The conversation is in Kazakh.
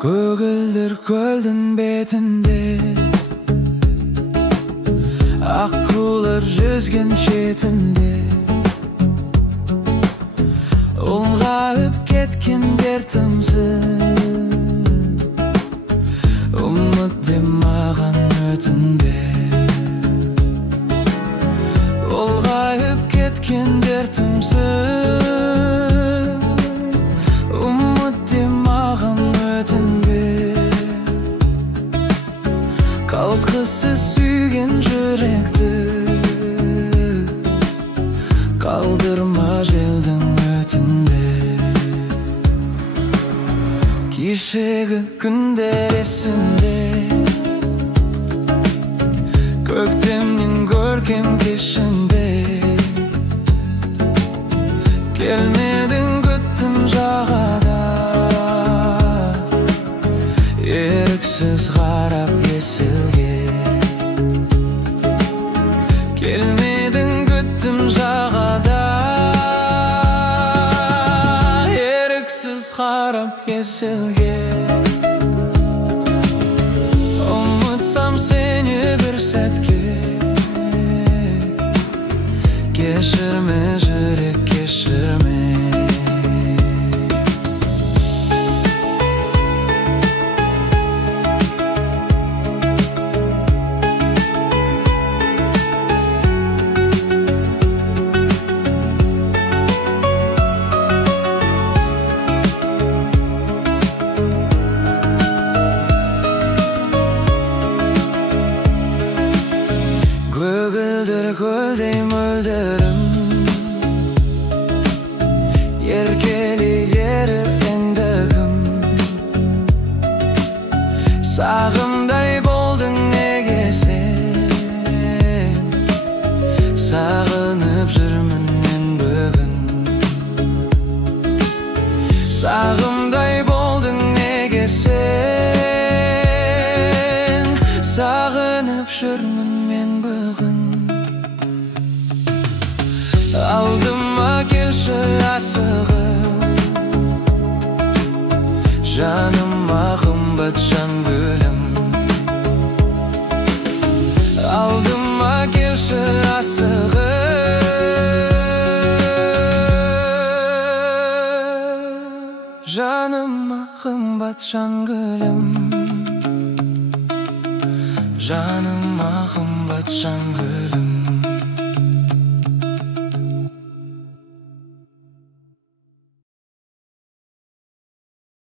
Kөгілдір көлдің бетінде аққулар жүзген шетінде ұлғайып кеткендер тымсыз ұмыт деп маған өтінбе ұлғайып кеткендер тымсыз ұмыт деп маған өтінбе қалтқысыз сүйген жүректі қалдырма желдің өтінде кешегі күндер есімде көктемнен көркем кешінде келмедің күттім жағада еріксіз қарап есілге келмедің күттім жағада еріксіз қарап есілге ұмытсам сені бір сәтке кешірме жүрек кешірме Көгілдір көлдей мөлдірім еркелей ендігім сағымдай болдың неге сен сағынып жүрмін мен бүгін сағымдай болдың неге сен сағынып жүрмін мен бүгін алдыма келші асығып жаныма қымбат жан гүлім алдыма келші асығып жаныма қымбат жан гүлім жаныма қымбат жан гүлім